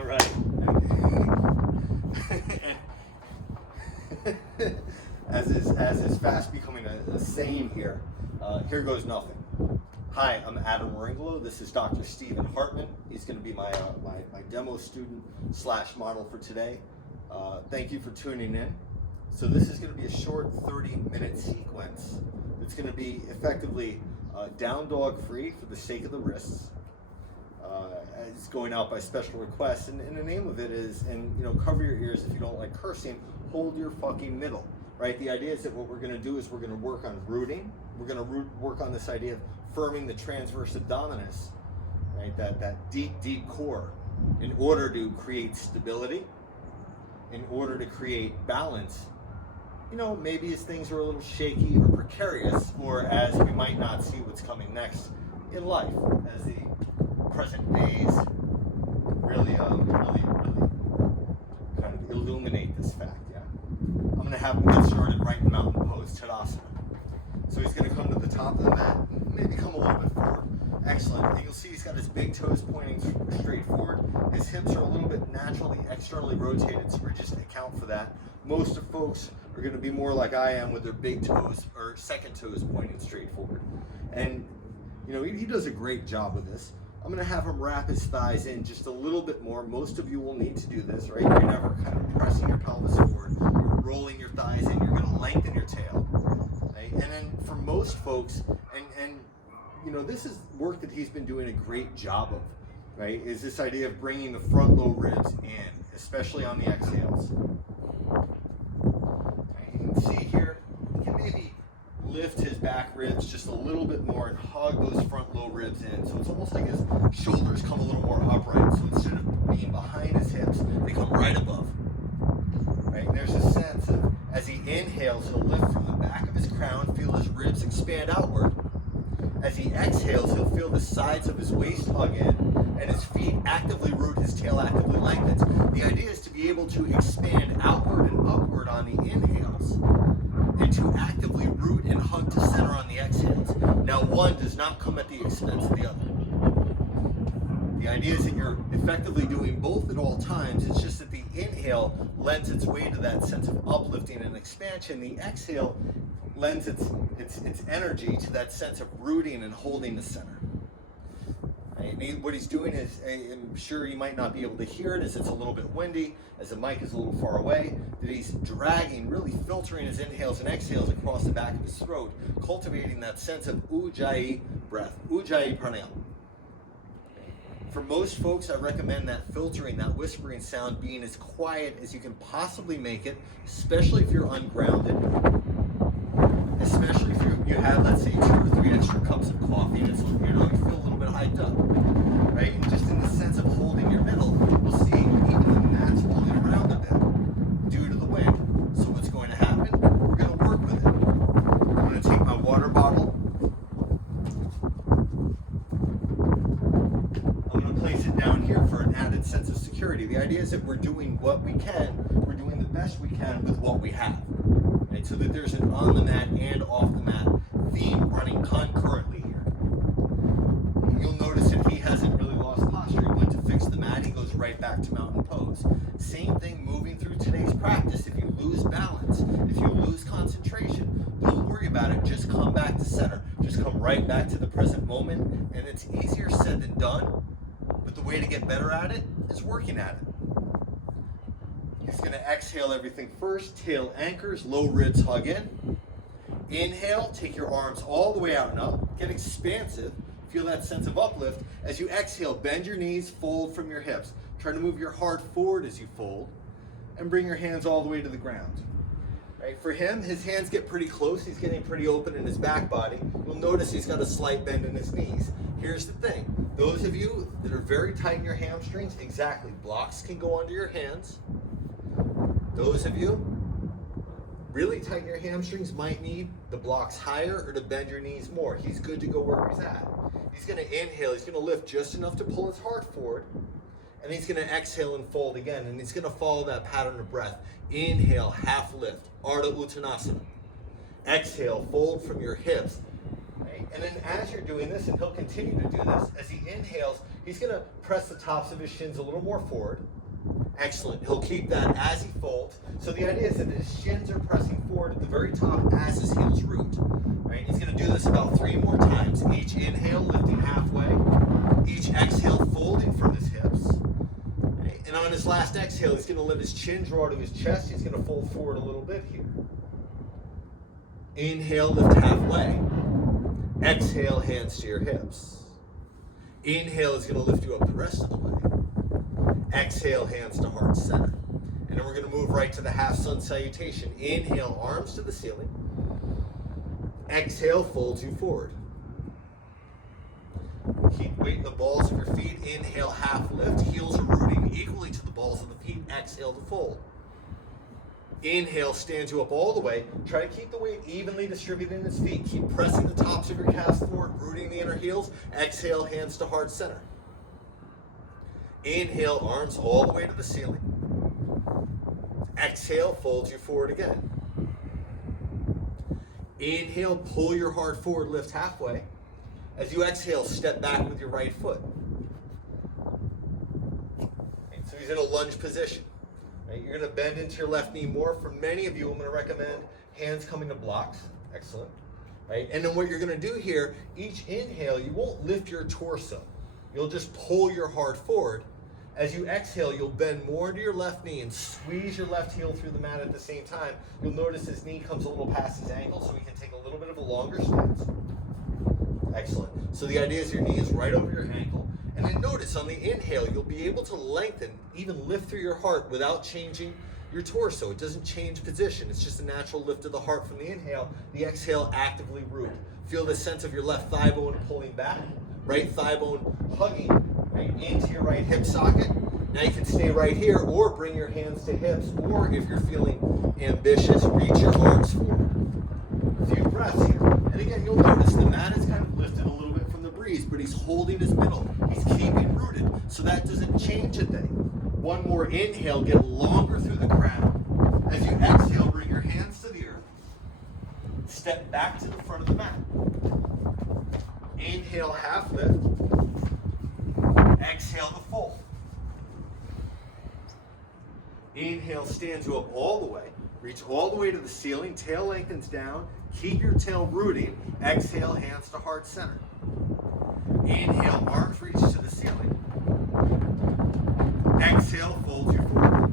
All right. as is fast becoming a saying here, here goes nothing. Hi, I'm Adam Meringolo. This is Dr. Stephen Hartman. He's going to be my demo student / model for today. Thank you for tuning in. So this is going to be a short 30-minute sequence. It's going to be effectively down dog free for the sake of the wrists. It's going out by special request, and the name of it is, and cover your ears if you don't like cursing, hold your fucking middle, right? The idea is that what we're going to do is we're going to work on rooting. We're going to work on this idea of firming the transverse abdominis, right? That deep core, in order to create stability, in order to create balance. Maybe as things are a little shaky or precarious, or as we might not see what's coming next in life, as the present days really kind of illuminate this fact. Yeah, I'm going to have him get started right in mountain pose, Tadasana. So he's going to come to the top of the mat, maybe come a little bit forward. Excellent. And you'll see he's got his big toes pointing straight forward. His hips are a little bit naturally externally rotated, so we're just going to account for that. Most of folks are going to be more like I am, with their big toes or second toes pointing straight forward. And he does a great job with this. I'm going to have him wrap his thighs in just a little bit more. Most of you will need to do this, right? You're never kind of pressing your pelvis forward, you're rolling your thighs in, you're going to lengthen your tail, right? And then for most folks, and this is work that he's been doing a great job of, right? Is this idea of bringing the front low ribs in, especially on the exhales. You can see here, he can maybe lift his back ribs just a little bit more and hug those front low ribs in. So it's almost like his shoulders come a little more upright. So instead of being behind his hips, they come right above. Right? And there's a sense of, as he inhales, he'll lift from the back of his crown, feel his ribs expand outward. As he exhales, he'll feel the sides of his waist hug in, and his feet actively root, his tail actively lengthens. The idea is to be able to expand outward and upward on the inhales, and to actively root and hug to center on the exhales. Now, one does not come at the expense of the other. The idea is that you're effectively doing both at all times. It's just that the inhale lends its way to that sense of uplifting and expansion. The exhale lends its energy to that sense of rooting and holding the center. Right? And what he's doing is, I'm sure you might not be able to hear it as it's a little bit windy, as the mic is a little far away, that he's dragging, really filtering his inhales and exhales across the back of his throat, cultivating that sense of Ujjayi breath, Ujjayi pranayama. For most folks, I recommend that filtering, that whispering sound, being as quiet as you can possibly make it, especially if you're ungrounded, especially if you have, let's say, 2 or 3 extra cups of coffee, and it's, you feel a little bit hyped up, right? And just in the sense of holding your middle, we'll see even the mat's falling around a bit due to the wind. So what's going to happen? We're going to work with it. I'm going to take my water bottle. I'm going to place it down here for an added sense of security. The idea is that we're doing what we can. We're doing the best we can with what we have. Right? So that there's an on the mat and off the mat theme running concurrently here. And you'll notice that he hasn't really lost posture. He went to fix the mat, he goes right back to mountain pose. Same thing moving through today's practice. If you lose balance, if you lose concentration, don't worry about it. Just come back to center. Just come right back to the present moment. And it's easier said than done, but the way to get better at it is working at it. He's going to exhale everything first. Tail anchors, low ribs hug in. Inhale, take your arms all the way out and up. Get expansive. Feel that sense of uplift. As you exhale, bend your knees, fold from your hips. Try to move your heart forward as you fold, and bring your hands all the way to the ground. Right? For him, his hands get pretty close. He's getting pretty open in his back body. You'll notice he's got a slight bend in his knees. Here's the thing. Those of you that are very tight in your hamstrings, exactly, blocks can go under your hands. Those of you really tight in your hamstrings might need the blocks higher or to bend your knees more. He's good to go where he's at. He's going to inhale. He's going to lift just enough to pull his heart forward. And he's going to exhale and fold again. And he's going to follow that pattern of breath. Inhale, half lift, Ardha Uttanasana. Exhale, fold from your hips. Right? And then as you're doing this, and he'll continue to do this, as he inhales, He's going to press the tops of his shins a little more forward. Excellent. He'll keep that as he folds. So the idea is that his shins are pressing forward at the very top as his heels root. Right? He's going to do this about 3 more times. Each inhale, lifting halfway. Each exhale, folding from his hips. Right? And on his last exhale, he's going to let his chin draw to his chest. He's going to fold forward a little bit here. Inhale, lift halfway. Exhale, hands to your hips. Inhale is going to lift you up the rest of the way. Exhale, hands to heart center. And then we're going to move right to the half sun salutation. Inhale, arms to the ceiling. Exhale, folds you forward. Keep weight in the balls of your feet. Inhale, half lift. Heels are rooting equally to the balls of the feet. Exhale to fold. Inhale, stands you up all the way. Try to keep the weight evenly distributed in his feet. Keep pressing the tops of your calves forward, rooting the inner heels. Exhale, hands to heart center. Inhale, arms all the way to the ceiling. Exhale, folds you forward again. Inhale, pull your heart forward, lift halfway. As you exhale, step back with your right foot. Right, so he's in a lunge position. Right, you're going to bend into your left knee more. For many of you, I'm going to recommend hands coming to blocks. Excellent. Right, and then what you're going to do here, each inhale, you won't lift your torso. You'll just pull your heart forward. As you exhale, you'll bend more into your left knee and squeeze your left heel through the mat at the same time. You'll notice his knee comes a little past his ankle, so he can take a little bit of a longer stance. Excellent. So the idea is your knee is right over your ankle. And then notice on the inhale, you'll be able to lengthen, even lift through your heart without changing your torso. It doesn't change position. It's just a natural lift of the heart from the inhale. The exhale, actively root. Feel the sense of your left thigh bone pulling back, right thigh bone hugging right into your right hip socket. Now you can stay right here or bring your hands to hips, or if you're feeling ambitious, reach your arms forward. A few breaths here. And again, you'll notice the mat is kind of lifted a little bit from the breeze, but he's holding his middle. He's keeping rooted, so that doesn't change a thing. One more inhale, get longer through the crown. As you exhale, bring your hands to the earth. Step back to the front of the mat. Inhale, half lift. Exhale to fold. Inhale, stands you up all the way. Reach all the way to the ceiling. Tail lengthens down. Keep your tail rooting. Exhale, hands to heart center. Inhale, arms reach to the ceiling. Exhale, folds you forward.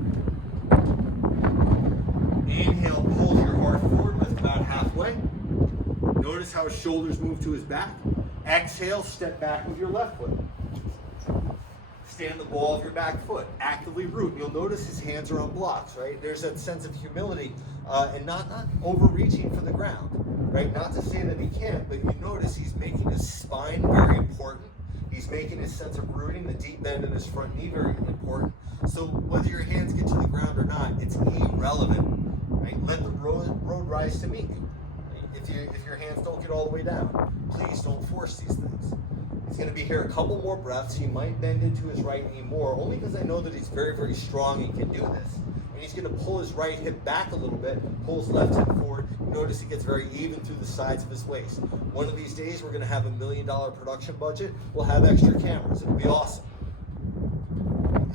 Inhale, pulls your heart forward, lift about halfway. Notice how his shoulders move to his back. Exhale, step back with your left foot. Stand the ball of your back foot. Actively root. You'll notice his hands are on blocks, right? There's that sense of humility and not overreaching for the ground, right? Not to say that he can't, but you notice he's making his spine very important. He's making his sense of rooting, the deep bend in his front knee very important. So whether your hands get to the ground or not, it's irrelevant, right? Let the road rise to meet you. Right? If your hands don't get all the way down, please don't force these things. He's going to be here a couple more breaths. He might bend into his right knee more, only because I know that he's very, very strong and can do this. And he's going to pull his right hip back a little bit, pull his left hip forward. Notice he gets very even through the sides of his waist. One of these days, we're going to have $1 million production budget. We'll have extra cameras. It'll be awesome.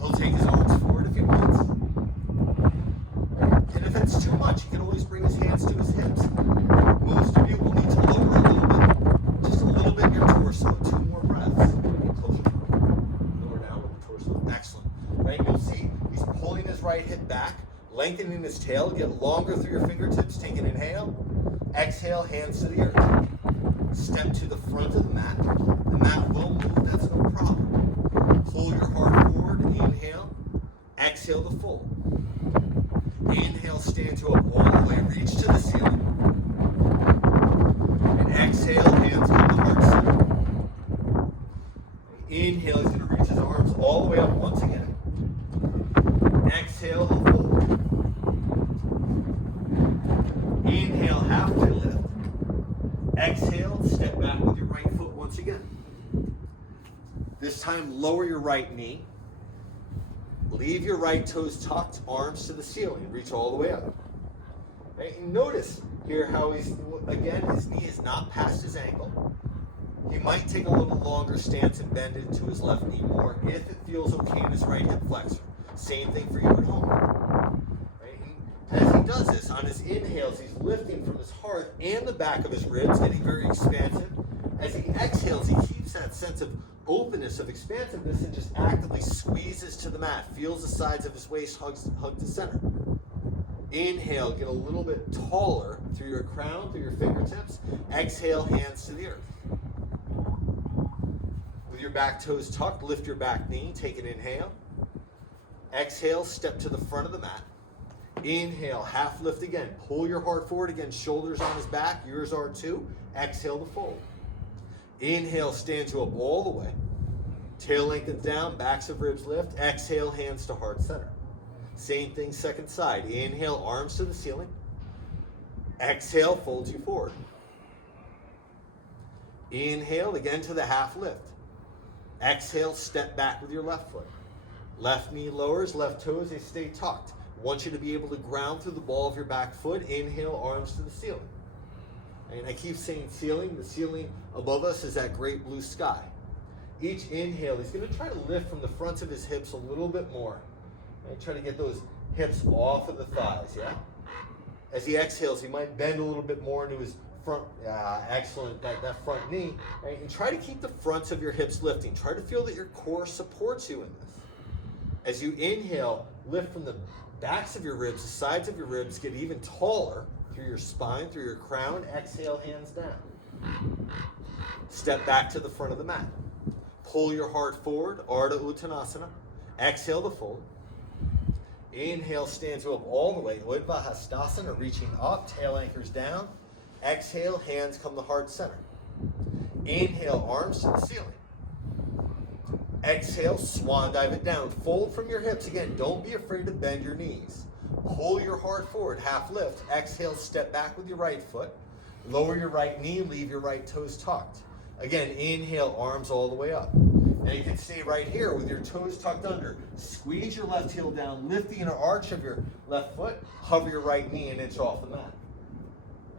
He'll take his arms forward if he wants. And if it's too much, he can always bring his hands to his hips. Most of you will need to lower a little bit, just a little bit your torso. 2 more breaths. Closer. Lower down with the torso. Excellent. Right? You'll see he's pulling his right hip back, lengthening his tail. Get longer through your fingertips. Take an inhale. Exhale, hands to the earth. Step to the front of the mat. The mat will move. That's no problem. Pull your heart forward. Inhale. Exhale to fold. Inhale, stand you up all the way. Reach to the ceiling. And exhale, hands come to heart center. Inhale, he's going to reach his arms all the way up once again. Exhale, he'll fold. Inhale, halfway lift. Exhale, step back with your right foot once again. This time, lower your right knee. Leave your right toes tucked, arms to the ceiling. Reach all the way up. Right? And notice here how his knee is not past his ankle. He might take a little longer stance and bend into his left knee more if it feels okay in his right hip flexor. Same thing for you at home. Right? As he does this, on his inhales, he's lifting from his heart and the back of his ribs, getting very expansive. As he exhales, he keeps that sense of openness, of expansiveness, and just actively squeezes to the mat. Feels the sides of his waist hug the center. Inhale, get a little bit taller through your crown, through your fingertips. Exhale, hands to the earth. With your back toes tucked, lift your back knee, take an inhale. Exhale, step to the front of the mat. Inhale, half lift again. Pull your heart forward again, shoulders on his back, yours are too. Exhale to fold. Inhale, stands you up all the way. Tail lengthens down, backs of ribs lift. Exhale, hands to heart center. Same thing, second side. Inhale, arms to the ceiling. Exhale, folds you forward. Inhale, again to the half lift. Exhale, step back with your left foot. Left knee lowers, left toes, they stay tucked. Want you to be able to ground through the ball of your back foot. Inhale, arms to the ceiling. And I keep saying ceiling. The ceiling above us is that great blue sky. Each inhale, he's going to try to lift from the fronts of his hips a little bit more. Right? Try to get those hips off of the thighs, yeah? As he exhales, he might bend a little bit more into his front, excellent, that front knee. Right? And try to keep the fronts of your hips lifting. Try to feel that your core supports you in this. As you inhale, lift from the backs of your ribs, the sides of your ribs, get even taller through your spine, through your crown. Exhale, hands down. Step back to the front of the mat. Pull your heart forward, Ardha Uttanasana. Exhale to fold. Inhale, stands you up all the way. Urdhva Hastasana, reaching up, tail anchors down. Exhale, hands come to heart center. Inhale, arms to the ceiling. Exhale, swan dive it down. Fold from your hips. Again, don't be afraid to bend your knees. Pull your heart forward, half lift. Exhale, step back with your right foot. Lower your right knee, leave your right toes tucked. Again, inhale, arms all the way up. Now you can stay right here with your toes tucked under. Squeeze your left heel down, lift the inner arch of your left foot, hover your right knee an inch off the mat.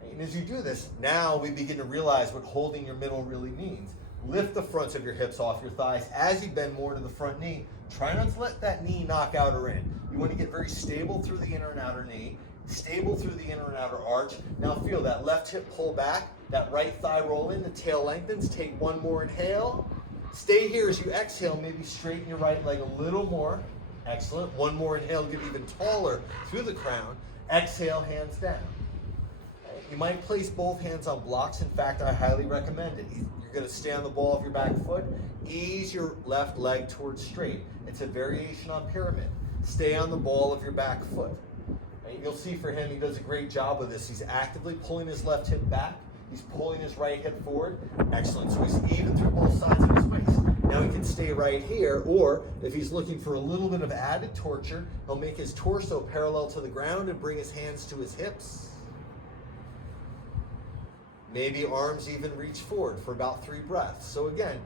And as you do this, now we begin to realize what holding your middle really means. Lift the fronts of your hips off your thighs. As you bend more to the front knee, try not to let that knee knock out or in. You want to get very stable through the inner and outer knee, stable through the inner and outer arch. Now feel that left hip pull back, that right thigh roll in, the tail lengthens. Take one more inhale. Stay here as you exhale, maybe straighten your right leg a little more. Excellent. One more inhale, get even taller through the crown. Exhale, hands down. You might place both hands on blocks. In fact, I highly recommend it. You're going to stay on the ball of your back foot. Ease your left leg towards straight. It's a variation on pyramid. Stay on the ball of your back foot. And you'll see for him, he does a great job with this. He's actively pulling his left hip back. He's pulling his right hip forward. Excellent. So he's even through both sides of his waist. Now he can stay right here, or if he's looking for a little bit of added torture, he'll make his torso parallel to the ground and bring his hands to his hips. Maybe arms even reach forward for about 3 breaths. So again,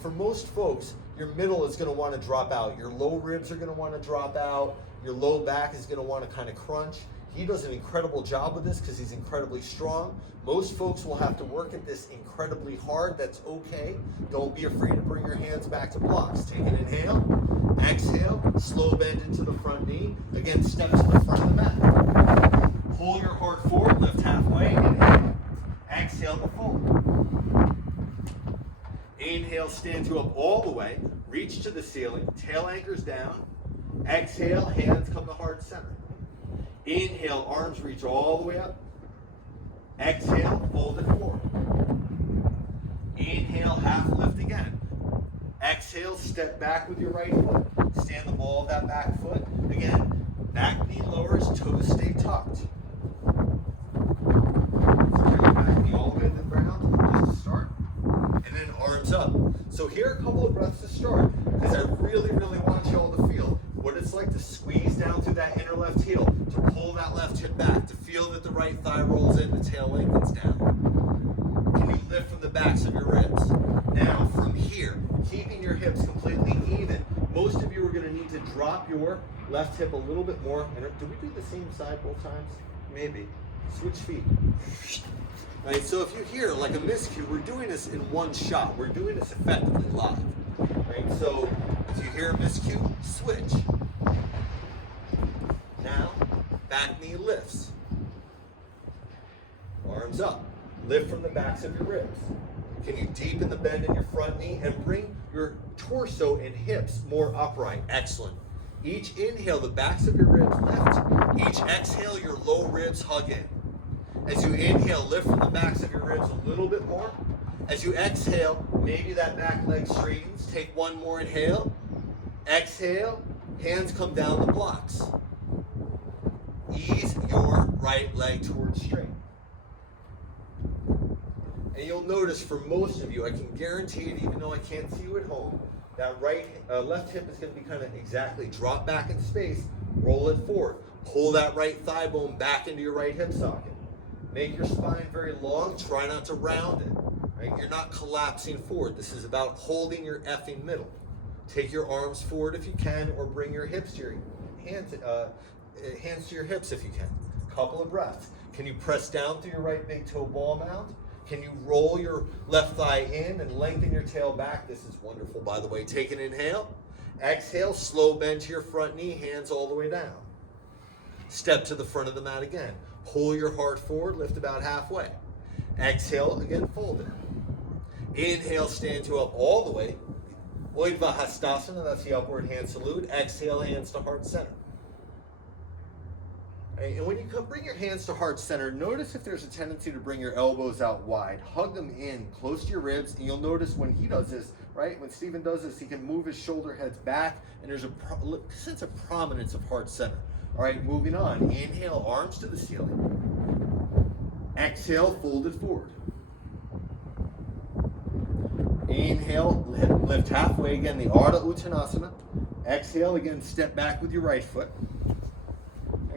for most folks, your middle is going to want to drop out. Your low ribs are going to want to drop out. Your low back is going to want to kind of crunch. He does an incredible job with this because he's incredibly strong. Most folks will have to work at this incredibly hard. That's okay. Don't be afraid to bring your hands back to blocks. Take an inhale, exhale, slow bend into the front knee. Again, step to the front of the mat. Pull your heart forward, lift halfway, inhale. Exhale to fold. Inhale, stands you up all the way. Reach to the ceiling, tail anchors down. Exhale, hands come to heart center. Inhale, arms reach all the way up. Exhale, fold it forward. Inhale, half lift again. Exhale, step back with your right foot. Stand the ball of that back foot. Again, back knee lowers, toes stay tucked. Back knee all the way to the ground, just to start. And then arms up. So here are a couple of breaths to start, because I really, really want you all to feel what it's like to squeeze down through that inner left heel, to pull that left hip back, to feel that the right thigh rolls in, the tail lengthens down. Can you lift from the backs of your ribs? Now from here, keeping your hips completely even, most of you are going to need to drop your left hip a little bit more. And do we do the same side both times? Maybe. Switch feet. Right, so if you hear like a miscue, we're doing this in one shot. We're doing this effectively live. Right, so if you hear a miscue, switch. Now, back knee lifts. Arms up. Lift from the backs of your ribs. Can you deepen the bend in your front knee and bring your torso and hips more upright? Excellent. Each inhale, the backs of your ribs lift. Each exhale, your low ribs hug in. As you inhale, lift from the backs of your ribs a little bit more. As you exhale, maybe that back leg straightens. Take one more inhale. Exhale, hands come down the blocks. Ease your right leg towards straight. And you'll notice for most of you, I can guarantee it, even though I can't see you at home, that left hip is going to be kind of exactly drop back in space, roll it forward. Pull that right thigh bone back into your right hip socket. Make your spine very long, try not to round it. Right? You're not collapsing forward. This is about holding your effing middle. Take your arms forward if you can, or bring your hips to your hands to your hips if you can. Couple of breaths. Can you press down through your right big toe ball mound? Can you roll your left thigh in and lengthen your tail back? This is wonderful, by the way. Take an inhale. Exhale, slow bend to your front knee, hands all the way down. Step to the front of the mat again. Pull your heart forward, lift about halfway. Exhale, again, fold it. Inhale, stand to up all the way. Uddhva Hastasana, that's the upward hand salute. Exhale, hands to heart center. And when you bring your hands to heart center, notice if there's a tendency to bring your elbows out wide. Hug them in close to your ribs, and you'll notice when he does this, right? When Stephen does this, he can move his shoulder heads back, and there's a sense of prominence of heart center. All right, moving on. Inhale, arms to the ceiling. Exhale, fold it forward. Inhale, lift halfway again, the Ardha Uttanasana. Exhale, again, step back with your right foot.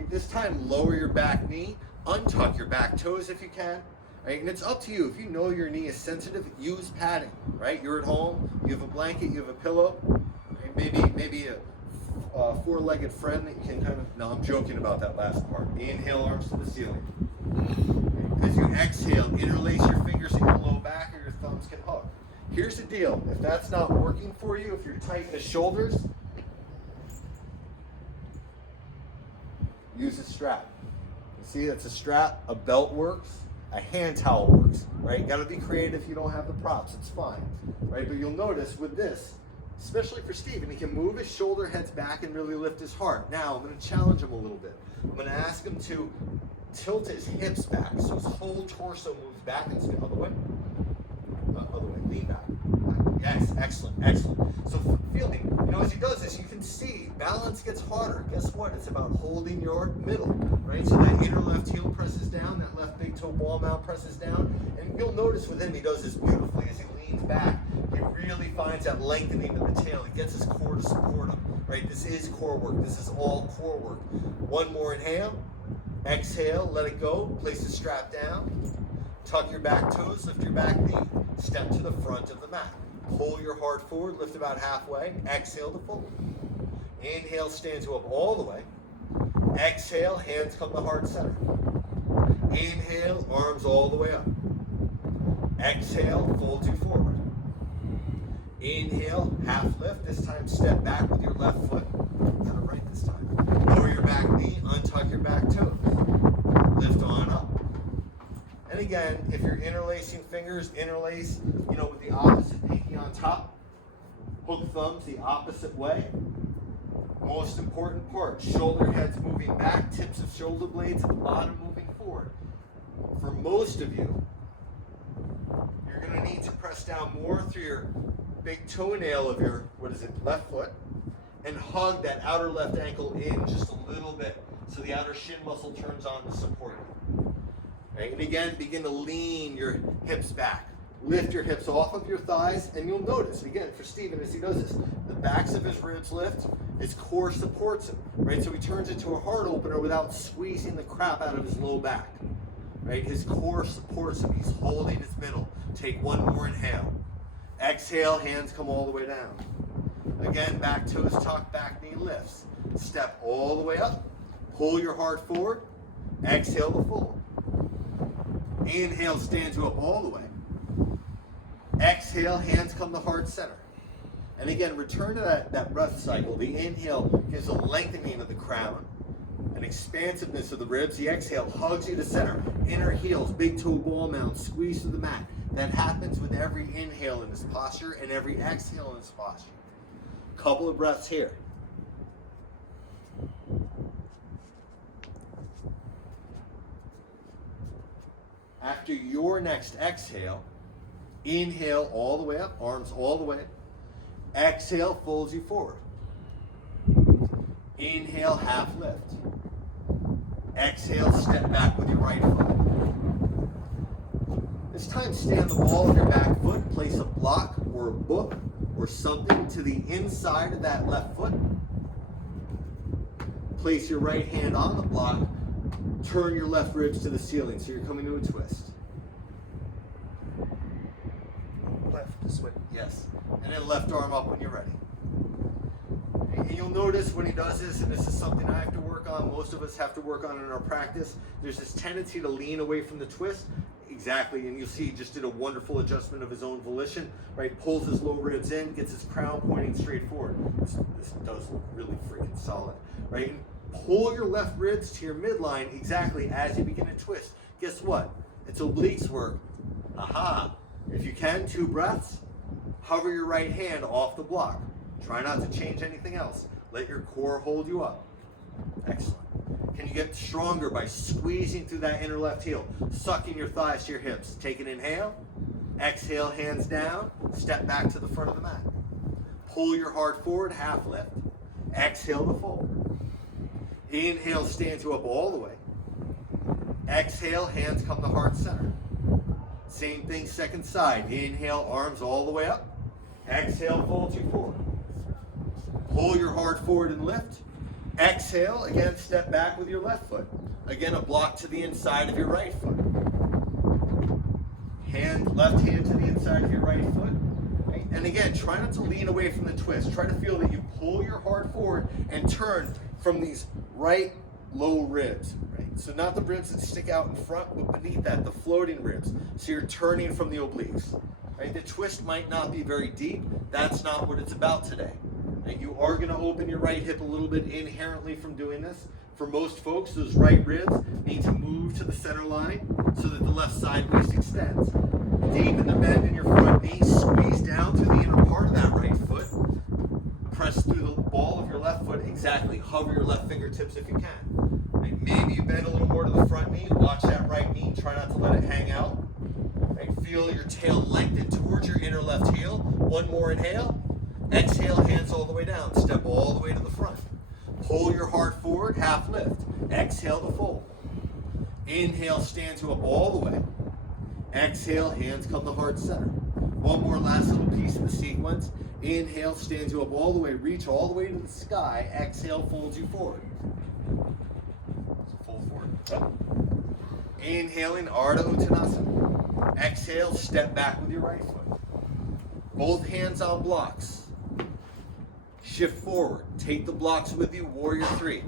This time, lower your back knee, untuck your back toes if you can, right? And it's up to you. If you know your knee is sensitive, use padding, right? You're at home, you have a blanket, you have a pillow, right? Maybe a four-legged friend that you can kind of, no, I'm joking about that last part. Inhale, arms to the ceiling. As you exhale, interlace your fingers in your low back, or your thumbs can hug. Here's the deal. If that's not working for you, if you're tight in the shoulders, use a strap. You see, that's a strap, a belt works, a hand towel works, right? Got to be creative if you don't have the props, it's fine, right? But you'll notice with this, especially for Stephen, he can move his shoulder heads back and really lift his heart. Now, I'm going to challenge him a little bit. I'm going to ask him to tilt his hips back, so his whole torso moves back and spin. Other way, lean back. Yes, excellent, excellent. So feeling, as he does this, you can see balance gets harder. Guess what? It's about holding your middle, right? So that inner left heel presses down, that left big toe ball mount presses down, and you'll notice with him, he does this beautifully as he leans back. He really finds that lengthening of the tail. He gets his core to support him, right? This is core work. This is all core work. One more inhale. Exhale, let it go. Place the strap down. Tuck your back toes, lift your back knee. Step to the front of the mat. Pull your heart forward, lift about halfway. Exhale to fold. Inhale, stand to up all the way. Exhale, hands come to heart center. Inhale, arms all the way up. Exhale, fold you forward. Inhale, half lift. This time step back with your left foot. Got it right this time. Lower your back knee, untuck your back toes. Lift on up. And again, if you're interlacing fingers, interlace, with the opposite pinky on top. Hook thumbs the opposite way. Most important part, shoulder heads moving back, tips of shoulder blades at the bottom moving forward. For most of you, you're going to need to press down more through your big toenail of your, left foot, and hug that outer left ankle in just a little bit so the outer shin muscle turns on to support you. Right? And again, begin to lean your hips back. Lift your hips off of your thighs, and you'll notice, again, for Stephen, as he does this, the backs of his ribs lift, his core supports him, right? So he turns into a heart opener without squeezing the crap out of his low back, right? His core supports him. He's holding his middle. Take one more inhale. Exhale, hands come all the way down. Again, back toes tuck, back knee lifts. Step all the way up. Pull your heart forward. Exhale to fold. Inhale, stands you up all the way. Exhale, hands come to heart center. And again, return to that breath cycle. The inhale gives a lengthening of the crown, an expansiveness of the ribs. The exhale hugs you to center. Inner heels, big toe ball mount, squeeze to the mat. That happens with every inhale in this posture and every exhale in this posture. Couple of breaths here. After your next exhale, inhale all the way up, arms all the way. Exhale, folds you forward. Inhale, half lift. Exhale, step back with your right foot. This time, stay on the ball of your back foot. Place a block or a book or something to the inside of that left foot. Place your right hand on the block. Turn your left ribs to the ceiling, so you're coming to a twist. Left this way. Yes. And then left arm up when you're ready. And you'll notice when he does this, and this is something I have to work on, most of us have to work on in our practice, there's this tendency to lean away from the twist. Exactly, and you'll see he just did a wonderful adjustment of his own volition, right? Pulls his low ribs in, gets his crown pointing straight forward. This does look really freaking solid, right? And pull your left ribs to your midline exactly as you begin to twist. Guess what? It's obliques work. Aha! If you can, 2 breaths. Hover your right hand off the block. Try not to change anything else. Let your core hold you up. Excellent. Can you get stronger by squeezing through that inner left heel, sucking your thighs to your hips? Take an inhale. Exhale, hands down. Step back to the front of the mat. Pull your heart forward, half lift. Exhale to fold. Inhale, stands you up all the way. Exhale, hands come to heart center. Same thing, second side. Inhale, arms all the way up. Exhale, folds you forward. Pull your heart forward and lift. Exhale, again, step back with your left foot. Again, a block to the inside of your right foot. Left hand to the inside of your right foot. Right? And again, try not to lean away from the twist. Try to feel that you pull your heart forward and turn from these right low ribs. Right? So not the ribs that stick out in front, but beneath that, the floating ribs. So you're turning from the obliques. Right? The twist might not be very deep. That's not what it's about today. Right? You are going to open your right hip a little bit inherently from doing this. For most folks, those right ribs need to move to the center line so that the left side waist extends. Deepen the bend in your front knee. Squeeze down through the inner part of that right foot. Press through the ball of your left foot. Exactly. Hover your left fingertips if you can. Right? Maybe you bend a little more to the front knee. Watch that right knee. Try not to let it hang out. Right? Feel your tail lengthen towards your inner left heel. One more inhale. Exhale, hands all the way down. Step all the way to the front. Pull your heart forward, half lift. Exhale to fold. Inhale, stands you up all the way. Exhale, hands come to heart center. One more last little piece of the sequence. Inhale, stands you up all the way. Reach all the way to the sky. Exhale, folds you forward. So fold forward. Inhaling, Ardha Uttanasana. Exhale, step back with your right foot. Both hands on blocks. Shift forward. Take the blocks with you. Warrior 3.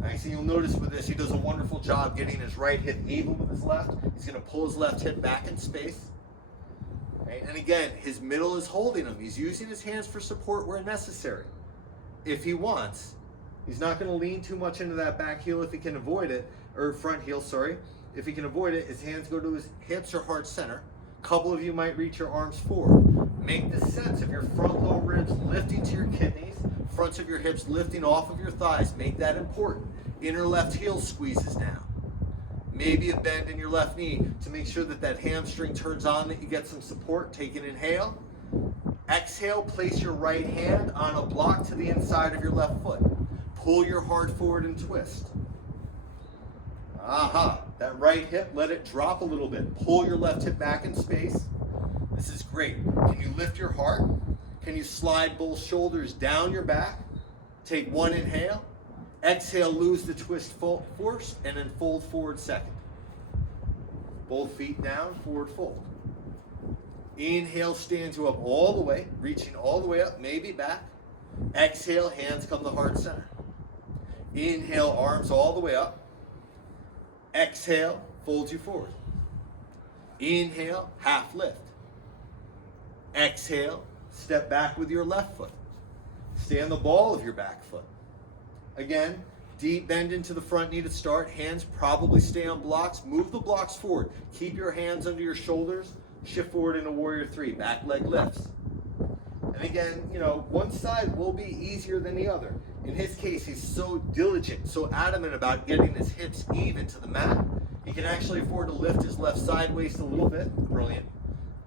Nice. And you'll notice with this, he does a wonderful job getting his right hip even with his left. He's going to pull his left hip back in space. Right? And again, his middle is holding him. He's using his hands for support where necessary. If he wants, he's not going to lean too much into that back heel if he can avoid it, or front heel, sorry. If he can avoid it, his hands go to his hips or heart center. A couple of you might reach your arms forward. Make the sense of your front low ribs lifting to your kidneys, fronts of your hips lifting off of your thighs. Make that important. Inner left heel squeezes down. Maybe a bend in your left knee to make sure that that hamstring turns on, that you get some support. Take an inhale. Exhale, place your right hand on a block to the inside of your left foot. Pull your heart forward and twist. Aha, that right hip, let it drop a little bit. Pull your left hip back in space. This is great. Can you lift your heart? Can you slide both shoulders down your back? Take one inhale. Exhale, lose the twist first, and then fold forward second. Both feet down, forward fold. Inhale, stands you up all the way, reaching all the way up, maybe back. Exhale, hands come to heart center. Inhale, arms all the way up. Exhale, folds you forward. Inhale, half lift. Exhale, step back with your left foot. Stay on the ball of your back foot. Again, deep bend into the front knee to start. Hands probably stay on blocks. Move the blocks forward. Keep your hands under your shoulders. Shift forward into warrior three. Back leg lifts. And again, you know, one side will be easier than the other. In his case, he's so diligent, so adamant about getting his hips even to the mat. He can actually afford to lift his left side waist a little bit. Brilliant.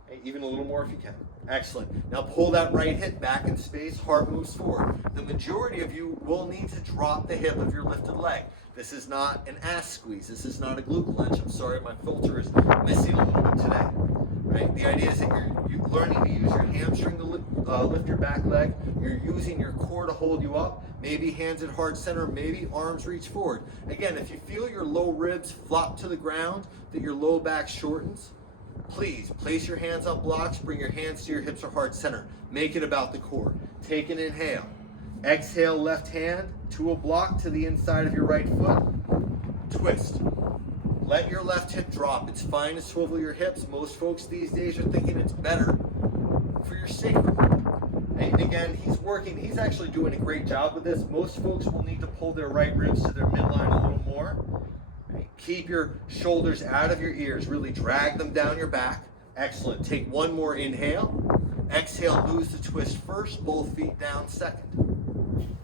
Hey, even a little more if you can. Excellent. Now pull that right hip back in space. Heart moves forward. The majority of you will need to drop the hip of your lifted leg. This is not an ass squeeze. This is not a glute clench. I'm sorry, my filter is missing a little bit today. Right? The idea is that you're learning to use your hamstring to lift your back leg. You're using your core to hold you up. Maybe hands at heart center, maybe arms reach forward. Again, if you feel your low ribs flop to the ground, that your low back shortens, please place your hands on blocks, bring your hands to your hips or heart center. Make it about the core. Take an inhale. Exhale, left hand to a block to the inside of your right foot. Twist. Let your left hip drop. It's fine to swivel your hips. Most folks these days are thinking it's better for your sacrum. And again, he's actually doing a great job with this. Most folks will need to pull their right ribs to their midline a little more. Keep your shoulders out of your ears. Really drag them down your back. Excellent. Take one more inhale. Exhale, lose the twist first. Both feet down second.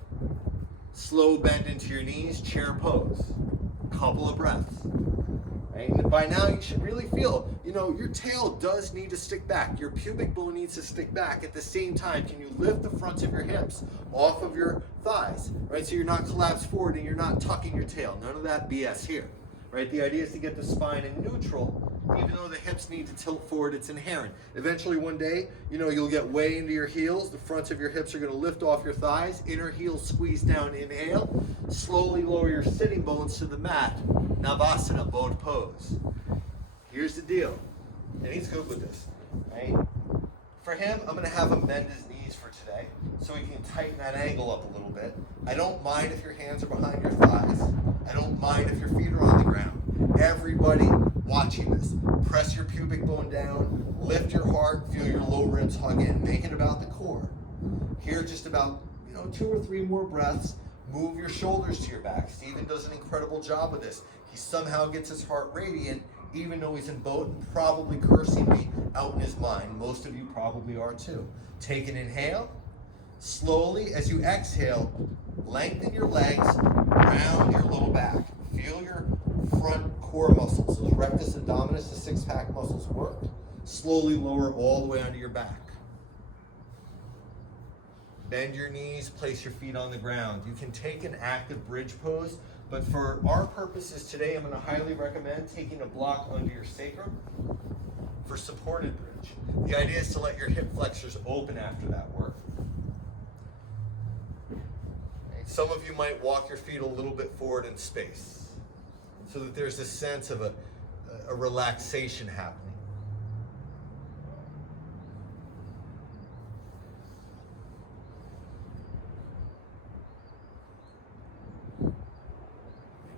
Slow bend into your knees. Chair pose. Couple of breaths. Right? And by now you should really feel, you know, your tail does need to stick back. Your pubic bone needs to stick back. At the same time, can you lift the fronts of your hips off of your thighs? Right? So you're not collapsed forward and you're not tucking your tail. None of that BS here. Right? The idea is to get the spine in neutral, even though the hips need to tilt forward. It's inherent. Eventually one day, you know, you'll get way into your heels. The fronts of your hips are going to lift off your thighs. Inner heels squeeze down. Inhale. Slowly lower your sitting bones to the mat. Navasana, boat pose. Here's the deal. And he's good with this. Right? For him, I'm going to have him bend his knees for today so he can tighten that angle up a little bit. I don't mind if your hands are behind your thighs. I don't mind if your feet are on the ground. Everybody watching this, press your pubic bone down, lift your heart, feel your low ribs hug in, make it about the core. Here, just about 2 or 3 more breaths. Move your shoulders to your back. Steven does an incredible job with this. He somehow gets his heart radiant, even though he's in boat and probably cursing me out in his mind. Most of you probably are too. Take an inhale. Slowly, as you exhale, lengthen your legs, round your low back. Feel your front core muscles, those rectus abdominis, the six-pack muscles work. Slowly lower all the way onto your back. Bend your knees, place your feet on the ground. You can take an active bridge pose, but for our purposes today, I'm going to highly recommend taking a block under your sacrum for supported bridge. The idea is to let your hip flexors open after that work. Some of you might walk your feet a little bit forward in space so that there's a sense of a relaxation happening.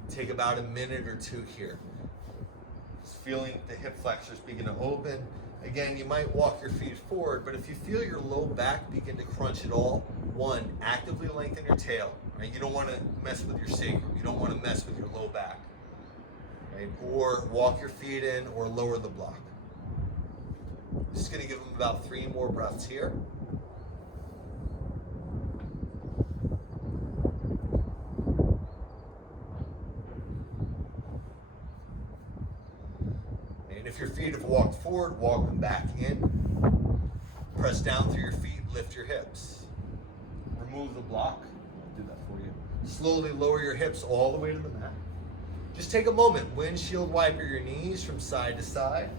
Take about a minute or 2 here. Just feeling the hip flexors begin to open. Again, you might walk your feet forward, but if you feel your low back begin to crunch at all, 1, actively lengthen your tail. Right? You don't want to mess with your sacrum. You don't want to mess with your low back. Right? Or walk your feet in or lower the block. Just going to give them about 3 more breaths here. If your feet have walked forward, walk them back in. Press down through your feet, lift your hips. Remove the block. I'll do that for you. Slowly lower your hips all the way to the mat. Just take a moment. Windshield wiper your knees from side to side.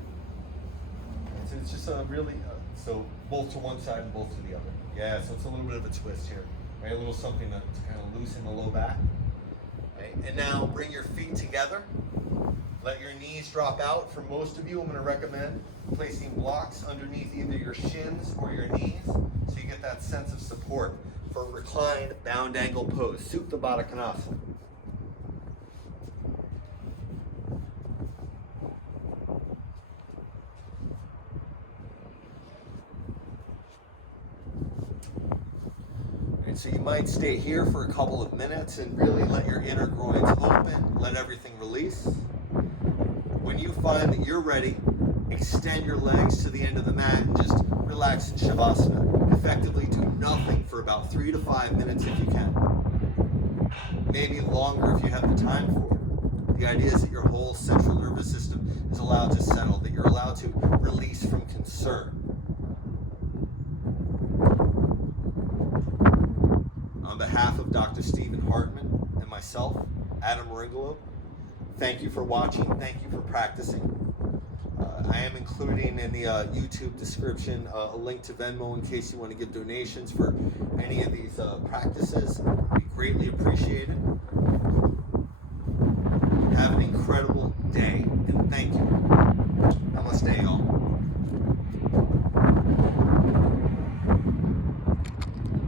So it's just so both to one side and both to the other. Yeah, so it's a little bit of a twist here. Right? A little something to kind of loosen the low back. Right? And now bring your feet together. Let your knees drop out. For most of you, I'm going to recommend placing blocks underneath either your shins or your knees so you get that sense of support for reclined bound angle pose, Supta Baddha Konasana. So you might stay here for a couple of minutes and really let your inner groins open, let everything release. When you find that you're ready, extend your legs to the end of the mat and just relax in Shavasana. Effectively do nothing for about 3 to 5 minutes if you can. Maybe longer if you have the time for it. The idea is that your whole central nervous system is allowed to settle, that you're allowed to release from concern. On behalf of Dr. Stephen Hartman and myself, Adam Meringolo, thank you for watching, thank you for practicing. I am including in the YouTube description a link to Venmo in case you want to give donations for any of these practices. It would be greatly appreciated. Have an incredible day, and thank you. Namaste, y'all.